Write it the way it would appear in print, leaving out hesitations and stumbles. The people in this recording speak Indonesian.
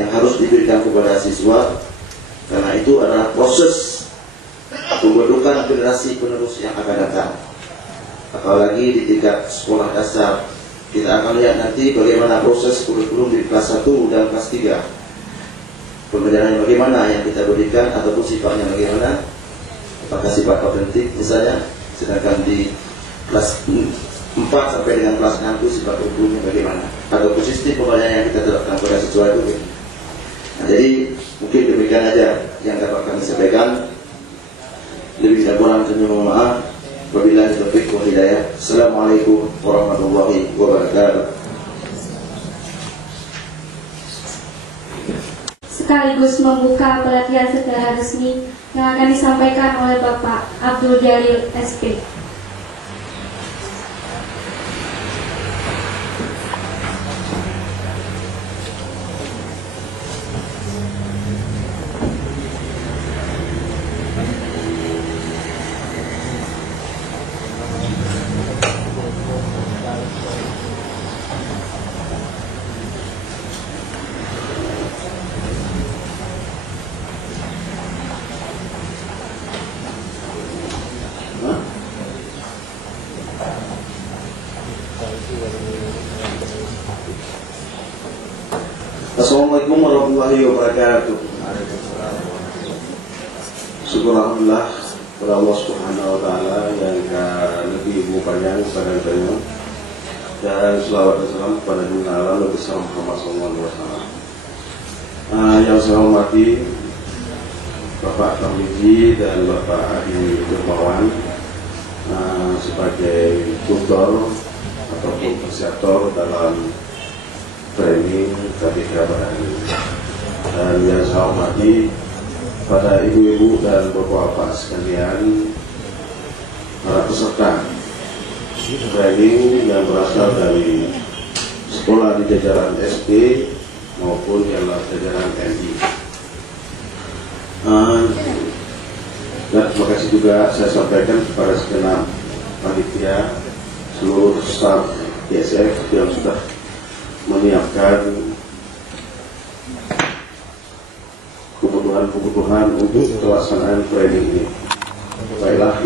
yang harus diberikan kepada siswa, karena itu adalah proses pembentukan generasi penerus yang akan datang. Apalagi di tingkat sekolah dasar, kita akan lihat nanti bagaimana proses kurikulum di kelas 1 dan kelas 3. Pembelajaran bagaimana yang kita berikan ataupun sifatnya bagaimana, apakah sifat otentik misalnya, sedangkan di kelas 4 sampai dengan kelas 6 itu sifat kurikulumnya bagaimana, atau sistem pembelajaran yang kita terapkan pada siswa itu. Nah, jadi mungkin demikian aja yang dapat kami sampaikan. Lebih dan kurang kami mohon maaf. Wabillahi taufiq wal hidayah. Assalamualaikum warahmatullahi wabarakatuh. Sekaligus membuka pelatihan secara resmi yang akan disampaikan oleh Bapak Abdul Jalil SP. Assalamualaikum warahmatullahi wabarakatuh. Syukur alhamdulillah kepada Allah Subhanahu wa taala yang lebih panjang kepada beliau, dan selawat dan salam kepada junjungan alam Nabi Muhammad SAW. Yang saya hormati Bapak Tarmizi dan Bapak Adi Dermawan sebagai tutor ataupun inisiator dalam training KPK pada hari ini. Dan yang saya hormati pada ibu-ibu dan bapak-bapak sekalian, para peserta training yang berasal dari sekolah di jajaran SD maupun yang jajaran MI. Dan terima kasih juga saya sampaikan kepada segenap panitia, seluruh staf ISF yang sudah menyiapkan kebutuhan untuk pelaksanaan training ini. Baiklah.